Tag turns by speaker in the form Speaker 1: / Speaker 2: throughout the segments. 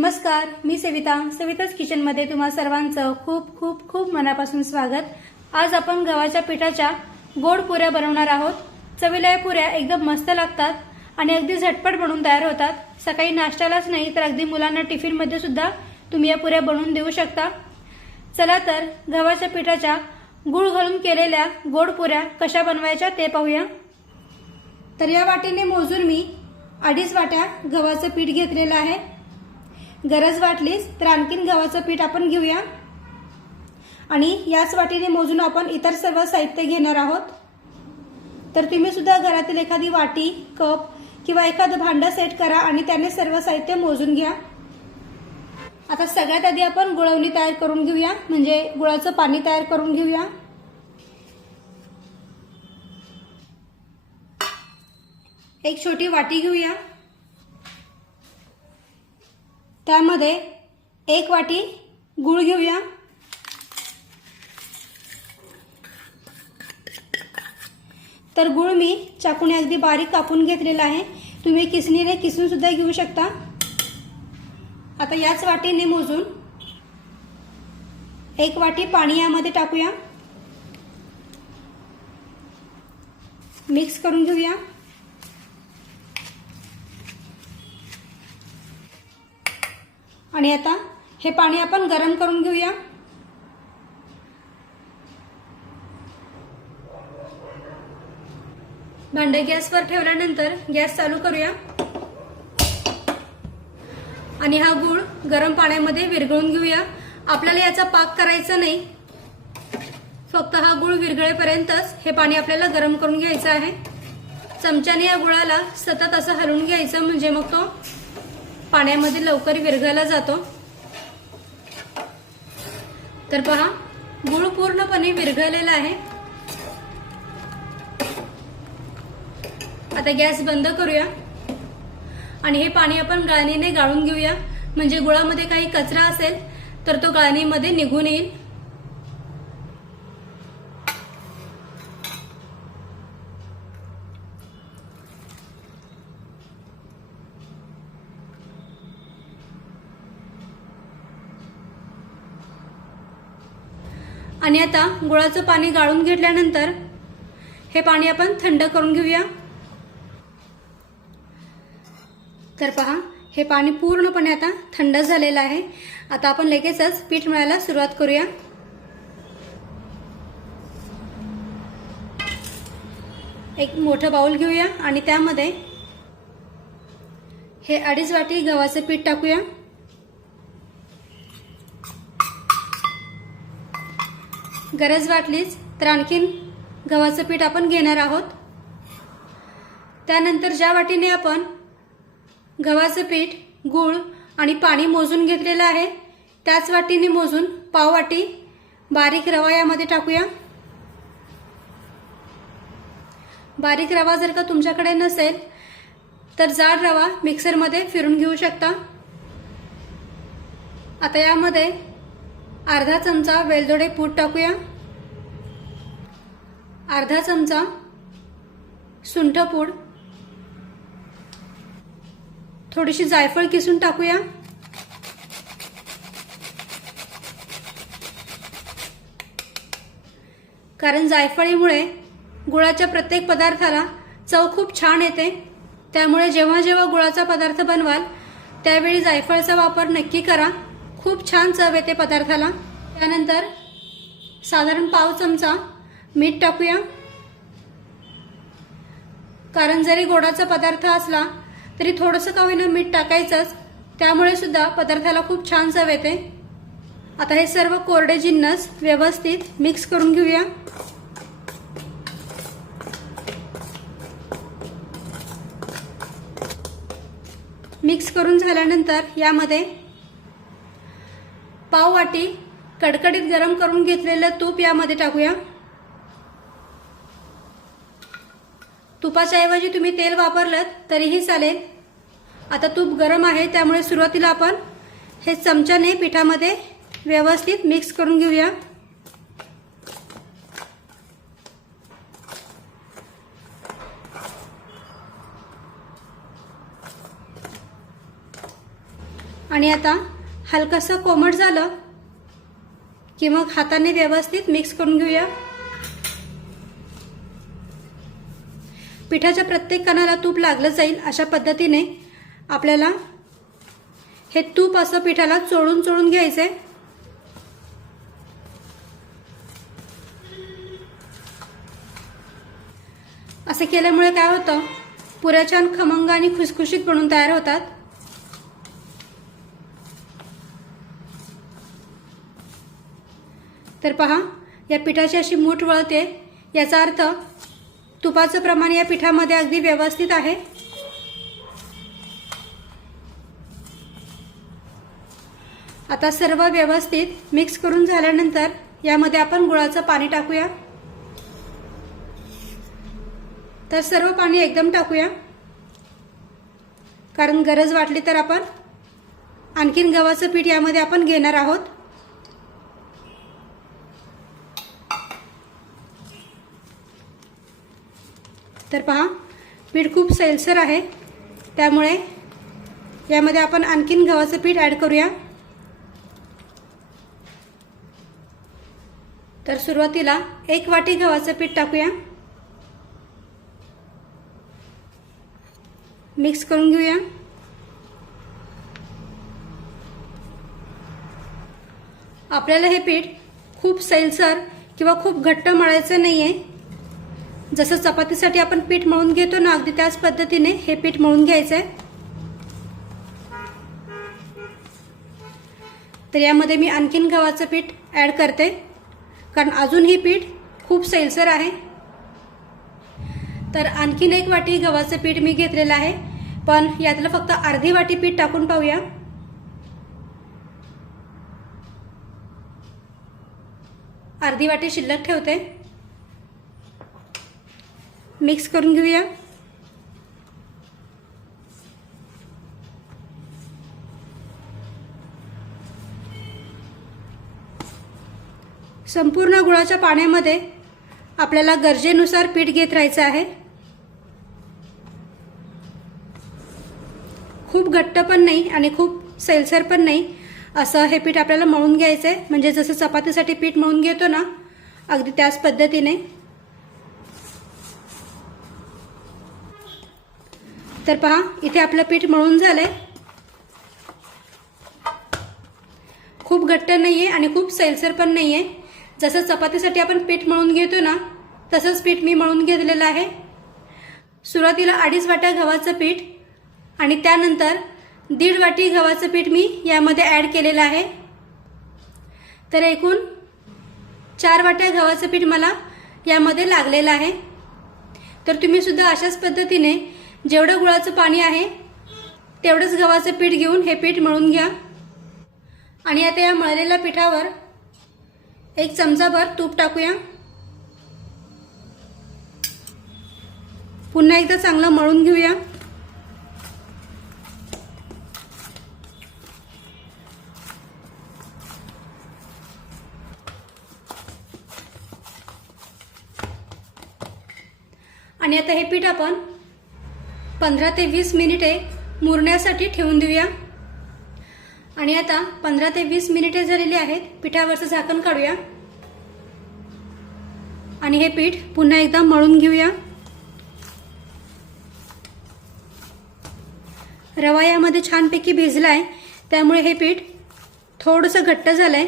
Speaker 1: नमस्कार मी सविता. सविताच किचनमध्ये तुम्हा सर्वांचं खूप खूप खूप मनापासून स्वागत. आज आपण गव्हाच्या पिठाच्या गोड पुऱ्या बनवणार आहोत. चवीला या पुऱ्या एकदम मस्त लागतात आणि अगदी झटपट बनवून तयार होतात. सकाळी नाश्त्यालाच नाही तर अगदी मुलांना टिफिनमध्ये सुद्धा तुम्ही या पुऱ्या बनवून देऊ शकता. चला तर गव्हाच्या पिठाच्या गुळ घालून केलेल्या गोड पुऱ्या कशा बनवायच्या ते पाहूया. तर या वाटीने मोजून मी अडीच वाट्या गव्हाचं पीठ घेतलेलं आहे. गरज वाटलीच तर आणखीन गव्हाचं पीठ आपण घेऊया. आणि याच वाटीने मोजून आपण इतर सर्व साहित्य घेणार आहोत. तर तुम्ही सुद्धा घरातील एखादी वाटी कप किंवा एखादं भांडं सेट करा आणि त्याने सर्व साहित्य मोजून घ्या. आता सगळ्यात आधी आपण गुळवणी तयार करून घेऊया म्हणजे गुळाचं पाणी तयार करून घेऊया. एक छोटी वाटी घेऊया. त्यामध्ये एक वाटी गुळ घेऊया. तर गुळ मी चाकूने अगदी बारीक कापून घेतलेला आहे. तुम्ही किसणीने किसून सुद्धा घेऊ शकता. आता याच वाटीने मोजून एक वाटी पाणी यामध्ये टाकूया. मिक्स करून घेऊया. आणि आता? हे पाणी आपण गरम करून घेऊया. भांडे गॅसवर ठेवल्यानंतर गॅस चालू करूया. आणि हा गूळ गरम पाण्यामध्ये विरघळून घेऊया. आपल्याला याचा पाक करायचा नाही. फक्त हा गूळ विरघळेपर्यंतच हे पाणी आपल्याला गरम करून घ्यायचं आहे. चमच्याने या गुळाला सतत असं हलवून घ्यायचं म्हणजे मग तो पाण्यामध्ये लवकर विरघळला जातो. तर पहा गुळ पूर्णपणे विरघळलेला आहे. आता गॅस बंद करूया. आणि हे पाणी आपण गाळणीने गाळून घेऊया. म्हणजे गुळामध्ये काही कचरा असेल तर तो गाळणीमध्ये निघून येईल आणि आता गुळाचं पाणी गाळून घेतल्यानंतर हे पाणी आपण थंड करून घेऊया. तर पहा हे पाणी पूर्णपणे आता थंड झालेलं आहे. आता आपण लगेचच पीठ मळायला सुरुवात करूया. एक मोठं बाउल घेऊया आणि त्यामध्ये हे अडीच वाटी गव्हाचं पीठ टाकूया. गरज वाटलीच तर आणखीन गव्हाचं पीठ आपण घेणार आहोत. त्यानंतर ज्या वाटीने आपण गव्हाचं पीठ गूळ आणि पाणी मोजून घेतलेलं आहे त्याच वाटीने मोजून पाव वाटी बारीक रवा यामध्ये टाकूया. बारीक रवा जर का तुमच्याकडे नसेल तर जाड रवा मिक्सरमध्ये फिरून घेऊ शकता. आता यामध्ये अर्धा चमचा वेलदोडे पूड टाकूया. अर्धा चमचा सुंठ पूड. थोडीशी जायफळ किसून टाकूया. कारण जायफळीमुळे गुळाच्या प्रत्येक पदार्थाला चव खूप छान येते. त्यामुळे जेव्हा जेव्हा गुळाचा पदार्थ बनवाल त्यावेळी जायफळचा वापर नक्की करा. खूप छान चव येते पदार्थाला. त्यानंतर साधारण पाव चमचा मीठ टाकूया. कारण जरी गोडाचा पदार्थ असला तरी थोडंसं का होईना मीठ टाकायचंच त्यामुळे सुद्धा पदार्थाला खूप छान चव येते. आता हे सर्व कोरडे जिन्नस व्यवस्थित मिक्स करून घेऊया. मिक्स करून झाल्यानंतर यामध्ये पाववाटी कडकडीत गरम करून घेतलेलं तूप यामध्ये टाकूया. तुपाच्या ऐवजी तुम्ही तेल वापरलं तरीही चालेल. आता तूप गरम आहे त्यामुळे सुरुवातीला आपण हे चमच्याने पिठामध्ये व्यवस्थित मिक्स करून घेऊया. आणि आता हलकंसं कोमट झालं की मग हाताने व्यवस्थित मिक्स करून घेऊया. पिठाच्या प्रत्येक कणाला तूप लागलं जाईल अशा पद्धतीने आपल्याला हे तूप असं पिठाला चोळून चोळून घ्यायचंय. असं केल्यामुळे काय होतं? पुऱ्या छान खमंग आणि खुसखुशीत बनून तयार होतात. तर पहा या पिठाची अशी मूठ वळते. याचा अर्थ तुपाचं प्रमाण या पिठामध्ये अगदी व्यवस्थित आहे. आता सर्व व्यवस्थित मिक्स करून झाल्यानंतर यामध्ये आपण गुळाचं पाणी टाकूया. तर सर्व पाणी एकदम टाकूया. कारण गरज वाटली तर आपण आणखीन गव्हाचं पीठ यामध्ये आपण घेणार आहोत. तर पहा पीठ खूप सैलसर आहे. त्यामुळे यामध्ये आपण आणखीन गव्हाचं पीठ ॲड करूया. तर सुरुवातीला एक वाटी गव्हाचं पीठ टाकूया. मिक्स करून घेऊया. आपल्याला हे पीठ खूप सैलसर किंवा खूप घट्ट मळायचं नाही आहे जसं चपातीसाठी आपण पीठ मळून घेतो ना अगदी त्याच पद्धतीने हे पीठ मळून घ्यायचं आहे तर यामध्ये मी आणखीन गव्हाचं पीठ ॲड करते कारण अजून ही पीठ खूप सैलसर आहे. तर आणखीन एक वाटी गव्हाचं पीठ मी घेतलेलं आहे पण यातलं फक्त अर्धी वाटी पीठ टाकून पाहूया. अर्धी वाटी शिल्लक ठेवते. मिक्स करून घेऊया. संपूर्ण गुळाच्या पाण्यामध्ये आपल्याला गरजेनुसार पीठ घेत राहायचं आहे. खूप घट्ट पण नाही आणि खूप सैलसर पण नाही असं हे पीठ आपल्याला मळून घ्यायचं आहे म्हणजे जसं चपातीसाठी पीठ मळून घेतो ना अगदी त्याच पद्धतीने. तर पहा इथे आपलं पीठ मळून झालंय. खूप घट्ट नाहीये आणि खूप सैलसर पण नाहीये. जसं चपातीसाठी आपण पीठ मळून घेतो ना तसंच पीठ मी मळून घेतलेलं आहे. सुरुवातीला अडीच वाट्या गव्हाचं पीठ आणि त्यानंतर दीड वाटी गव्हाचं पीठ मी यामध्ये ॲड केलेलं आहे. तर एकूण चार वाट्या गव्हाचं पीठ मला यामध्ये लागलेलं आहे. तर तुम्ही सुद्धा अशाच पद्धतीने जेवढं गुळाचं पाणी आहे तेवढंच गव्हाचं पीठ घेऊन हे पीठ मळून घ्या. आणि आता या मळलेल्या पिठावर एक चमचाभर तूप टाकूया. पुन्हा एकदा चांगलं मळून घेऊया. आणि आता हे पीठ आपण पंधरा ते वीस मिनिटे मुरण्यासाठी ठेवून देऊया. आणि आता पंधरा ते वीस मिनिटे झालेली आहेत पिठावरचं झाकण काढूया. आणि हे पीठ पुन्हा एकदा मळून घेऊया. रवा यामध्ये छानपैकी भिजला आहे त्यामुळे हे पीठ थोडंसं घट्ट झालं आहे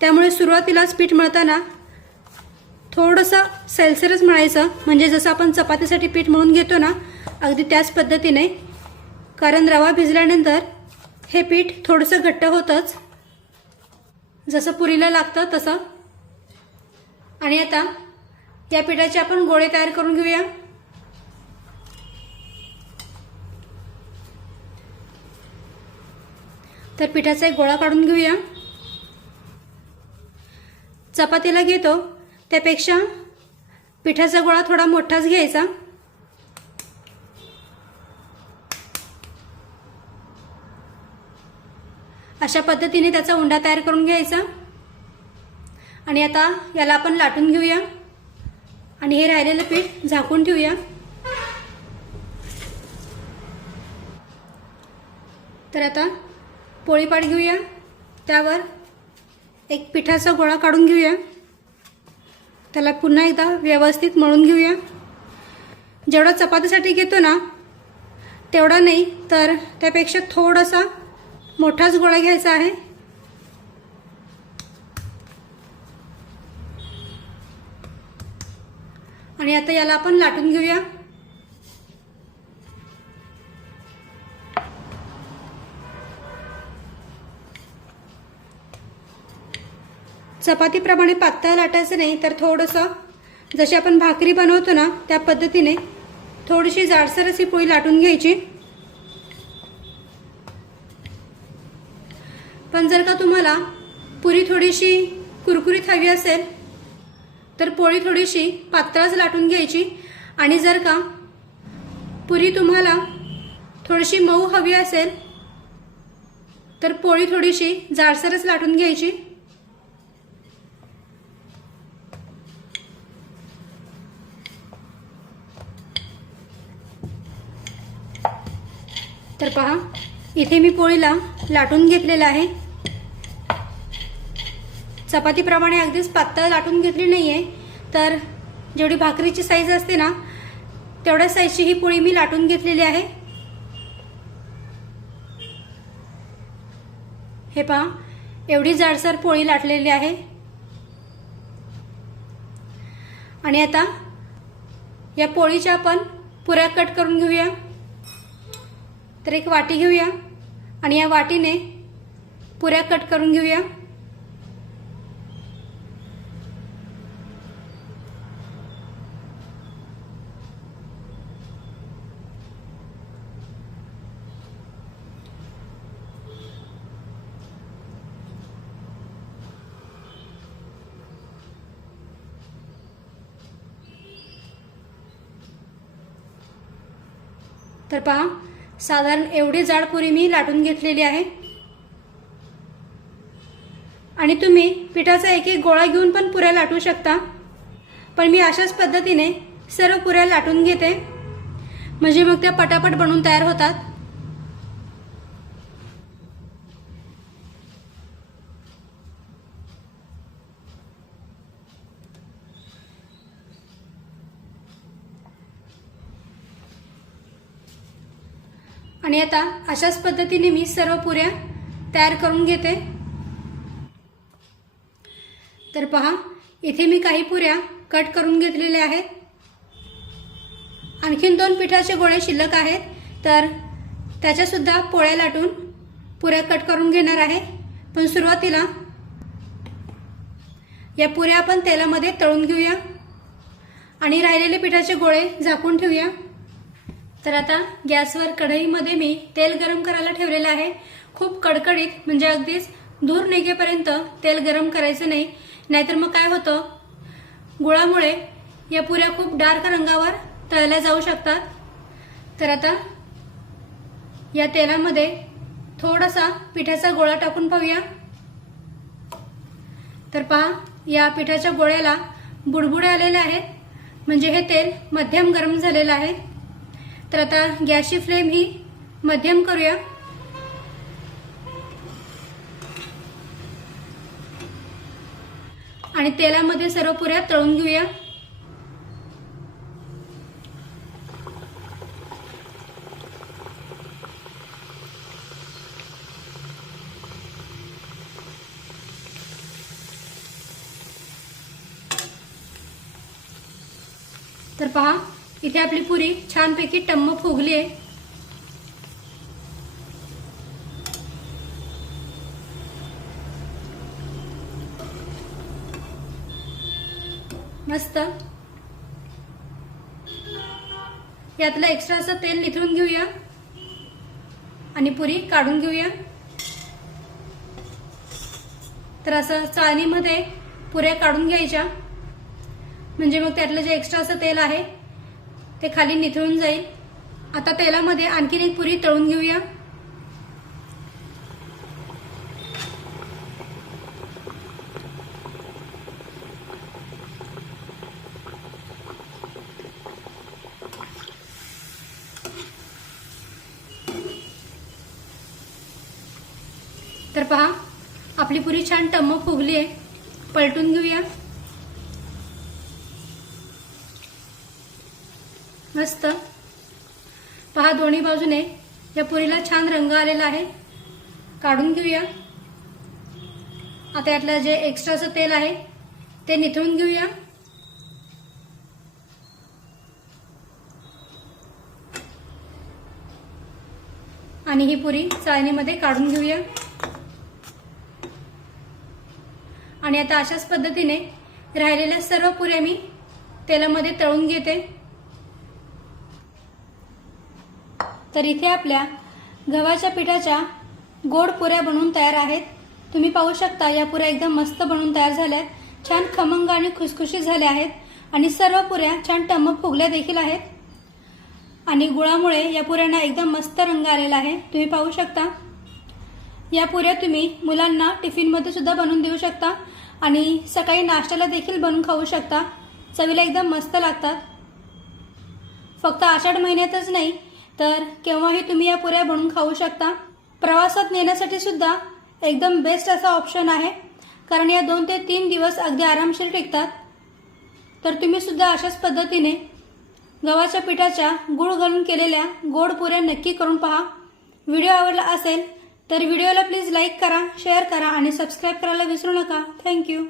Speaker 1: त्यामुळे सुरुवातीलाच पीठ मळताना थोडंसं सेलसरच मळायचं. म्हणजे जसं आपण चपातीसाठी पीठ मळून घेतो ना अगदी त्याच पद्धतीने कारण रवा भिजल्यानंतर हे पीठ थोडंसं घट्ट होतंच. जसं पुरीला लागतं तसं. आणि आता या पिठाचे आपण गोळे तयार करून घेऊया. तर पिठाचा एक गोळा काढून घेऊया. चपातीला घेतो. त्यापेक्षा पिठाचा गोळा थोडा मोठाच घ्यायचा. अशा पद्धतीने त्याचा उंडा तयार करून घ्यायचा. आणि आता याला आपण लाटून घेऊया. आणि हे राहिलेलं पीठ झाकून ठेवूया. तर आता पोळीपाट घेऊया. त्यावर एक पिठाचा गोळा काढून घेऊया. त्याला पुन्हा एकदा व्यवस्थित मळून घेऊया. जेवढा चपातीसाठी घेतो ना तेवढा नाही तर त्यापेक्षा थोडासा मोठाच गोळा घ्यायचा आहे. आणि आता याला आपण लाटून घेऊया. चपातीप्रमाणे पातळ लाटायचं नाही तर थोडंसं जशी आपण भाकरी बनवतो ना त्या पद्धतीने थोडीशी जाडसर अशी पोळी लाटून घ्यायची. जर का तुम्हाला पुरी थोडीशी कुरकुरीत हवी असेल तर पोळी थोडीशी पातळच लाटून घ्यायची. आणि जर का पुरी तुम्हाला थोडीशी मऊ हवी असेल तर पोळी थोडीशी जाडसरच लाटून घ्यायची. तर पहा इथे मी पोळीला लाटून घेतलेलं आहे. चपातीप्रमाणे अगदीच पातळ लाटून घेतली नाही आहे तर जेवढी भाकरीची साईज असते ना तेवढ्या साईजची ही पोळी मी लाटून घेतलेली आहे. हे पहा एवढी जाडसर पोळी लाटलेली आहे. आणि आता या पोळीच्या आपण पुऱ्या कट करून घेऊया. तर एक वाटी घेऊया आणि या वाटीने पुऱ्या कट करून घेऊया. तर पहा साधारण एवढी जाड पुरी मी लाटून घेतलेली आहे. आणि तुम्ही पिठाचा एक एक गोळा घेऊन पण पुऱ्या लाटू शकता. पण मी अशाच पद्धतीने सर्व पुऱ्या लाटून घेते. म्हणजे मग त्या पटापट बनून तयार होतात. आणि आता अशाच पद्धतीने मी सर्व पुऱ्या तयार करून घेते. तर पहा इथे मी काही पुऱ्या कट करून घेतलेल्या आहेत. आणखीन दोन पिठाचे गोळे शिल्लक आहेत. तर त्याच्यासुद्धा पोळ्या लाटून पुऱ्या कट करून घेणार आहे. पण सुरुवातीला या पुऱ्या आपण तेलामध्ये तळून घेऊया. आणि राहिलेले पिठाचे गोळे झाकून ठेवूया. तर आता गॅसवर कढईमध्ये मी तेल गरम करायला ठेवलेलं आहे. खूप कडकडीत म्हणजे अगदीच दूर निघेपर्यंत तेल गरम करायचं नाही. नाहीतर मग काय होतं? गुळामुळे या पुऱ्या खूप डार्क रंगावर तळल्या जाऊ शकतात. तर आता या तेलामध्ये थोडासा पिठाचा गोळा टाकून पाहूया. तर पहा या पिठाच्या गोळ्याला बुडबुडे आलेले आहेत. म्हणजे हे तेल मध्यम गरम झालेलं आहे. तर आता गॅसची फ्लेम ही मध्यम करूया. आणि तेलामध्ये सर्व पुऱ्या तळून घेऊया. तर पहा इथे आपली पुरी छानपैकी टम्म फुगली आहे. मस्त. यातलं असं तेल निथळून घेऊया. आणि पुरी काढून घेऊया. तर असं चाळणीमध्ये पुऱ्या काढून घ्यायच्या. म्हणजे मग त्यातलं जे एक्स्ट्रा असं तेल आहे ते खाली निथळून जाईल. आता तेलामध्ये आणखीन एक पुरी तळून घेऊया. तर पहा आपली पुरी छान टम्म फुगली आहे पलटून घेऊया. मस्त. पहा दोन्ही बाजूने या पुरीला छान रंग आलेला आहे. काढून घेऊया. आता यातलं जे एक्स्ट्राचं तेल आहे ते निथळून घेऊया. आणि ही पुरी चाळणीमध्ये काढून घेऊया. आणि आता अशाच पद्धतीने राहिलेल्या सर्व पुऱ्या मी तेलामध्ये तळून घेते. तर इथे आपल्या गव्हाच्या पिठाच्या गोड पुऱ्या बनवून तयार आहेत. तुम्ही पाहू शकता या पुऱ्या एकदम मस्त बनवून तयार झाल्या. आहेत छान खमंग आणि खुसखुशीत झाल्या आहेत. आणि सर्व पुऱ्या छान टमक फुगल्या देखील आहेत. आणि गुळामुळे या पुऱ्यांना एकदम मस्त रंग आलेला आहे. तुम्ही पाहू शकता. या पुऱ्या तुम्ही मुलांना टिफिनमध्ये सुद्धा बनवून देऊ शकता. आणि सकाळी नाश्त्याला देखील बनवून खाऊ शकता. चवीला एकदम मस्त लागतात. फक्त आषाढ महिन्यातच नाही तर केव्हाही तुम्ही या पुऱ्या बनवून खाऊ शकता. प्रवासात नेण्यासाठी सुद्धा एकदम बेस्ट असा ऑप्शन आहे. कारण या दोन ते तीन दिवस अगदी आरामशीर टिकतात. तर तुम्ही सुद्धा अशाच पद्धतीने गव्हाच्या पिठाच्या गुळ घालून केलेल्या गोड पुऱ्या नक्की करून पहा. व्हिडिओ आवडला असेल तर व्हिडिओला प्लीज लाईक करा शेअर करा आणि सबस्क्राईब करायला विसरू नका. थँक्यू